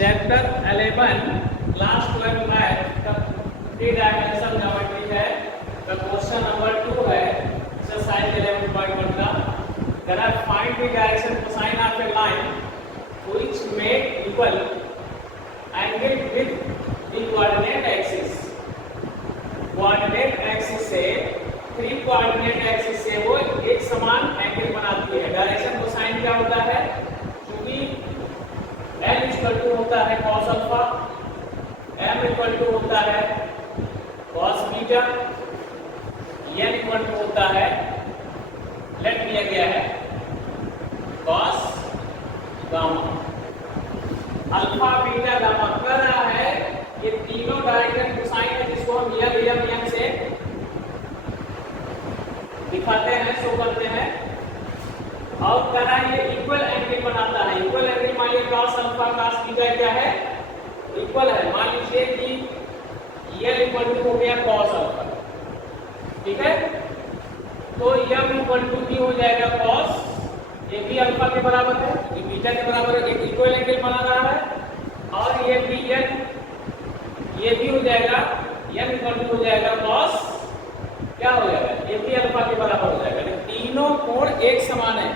Chapter 11 class 12 math का 3 dimensional geometry है का क्वेश्चन नंबर 2 है एक्सरसाइज 11.1 का। कह रहा है find the direction cosine of A line which make equal angle with the coordinate axis. Coordinate axis से 3 कोऑर्डिनेट एक्सिस से वो एक समान एंगल बनाती है। डायरेक्शन कोसाइन क्या होता है? क्योंकि L इक्वल टू होता है cos alpha, M equal to होता है cos beta, N equal to होता है लेट दिया गया है cos gamma. Alpha beta gamma कर रहा है ये तीनों डायरेक्शन कोसाइन है जिसको हम यम से दिखाते हैं, शो करते हैं। और कह रहा है ये इक्वल एंगल बनाता है। इक्वल एंगल मान लीजिए cos अल्फा cos बीटा क्या है? इक्वल है। मान लीजिए कि L इक्वल टू हो गया cos अल्फा, ठीक है? तो M इक्वल टू भी हो जाएगा cos, ये भी अल्फा के बराबर है, ये बीटा के बराबर है, एक इक्वल एंगल बना रहा है। और ये भी N, ये भी हो जाएगा M इक्वल टू हो जाएगा cos, क्या हो जाएगा? ये भी अल्फा के बराबर हो जाएगा। तीनों कोण एक समान है।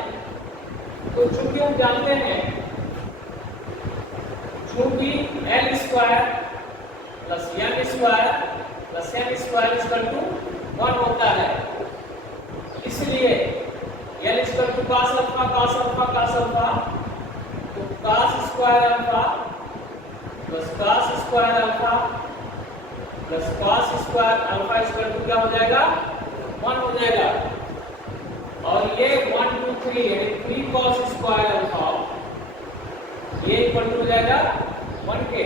तो चूंकि हम जानते हैं चूंकि L square plus M square plus M square equal to 1 होता है, इसलिए L equal to cos alpha cos alpha cos alpha, तो cos square alpha plus cos square alpha plus cos square alpha equal to क्या हो जाएगा? 1 हो जाएगा। और ये 1 2 3 यानी 3 cos स्क्वायर अल्फा ये इक्वल टू हो जाएगा 1 के।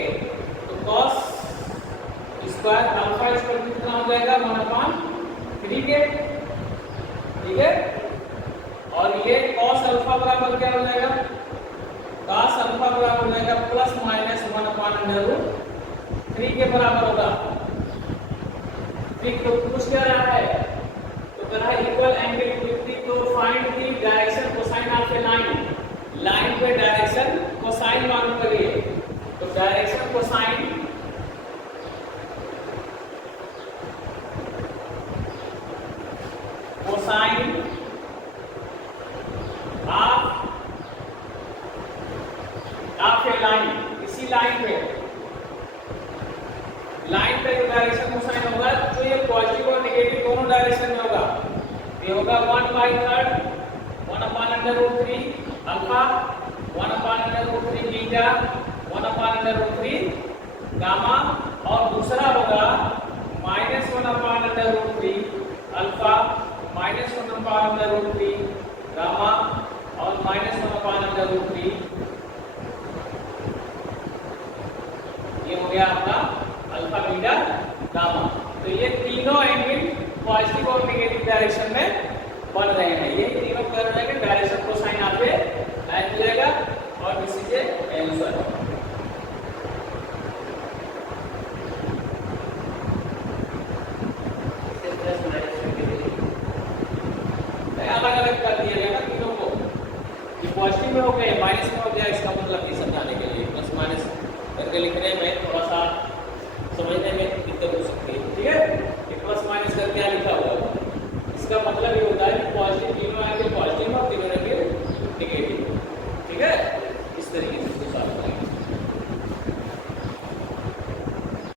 तो cos square alpha equal to कितना हो जाएगा? 1/3 के, ठीक है? और ये cos अल्फा बराबर क्या हो जाएगा? cos अल्फा बराबर हो जाएगा प्लस माइनस 1/√3 के बराबर होगा। ठीक, तो पूछ क्या रहा है? तो कह रहा है इक्वल एंगल विद द, तो find the direction cosine of A line. Line पे डायरेक्शन कोसाइन मालूम करिए। तो direction cosine of A line, इसी लाइन पे जो डायरेक्शन कोसाइन होगा, जो ये पॉजिटिव और नेगेटिव दोनों डायरेक्शन में होगा, ये होगा 1/3 1/√3 अल्फा 1/√3 बीटा 1/√3 गामा, और दूसरा होगा -1/√3 अल्फा -1/√3 गामा और -1/√3, ये हो गया आपका अल्फा बीटा गामा। तो ये तीनों एंगल पॉजिटिव और नेगेटिव डायरेक्शन में बन रहे हैं। ये तीनों कर रहे हैं डायरेक्शन कोसाइन आप पे लाइन हो जाएगा और इसी से आंसर। अलग अलग कर दिया गया ना तीनों को, ये पॉजिटिव में हो गए माइनस में हो गया, इसका मतलब ये समझाने के लिए प्लस माइनस करके लिखने में थोड़ा सा समझने में दिक्कत हो सकती है, ठीक है? ये प्लस माइनस कर क्या लिखा हुआ है, इसका मतलब ये होता है कि पॉजिटिव तीनों आएंगे पॉजिटिव और तीनों आएंगे नेगेटिव, ठीक है? इस तरीके से इसको सॉल्व करेंगे।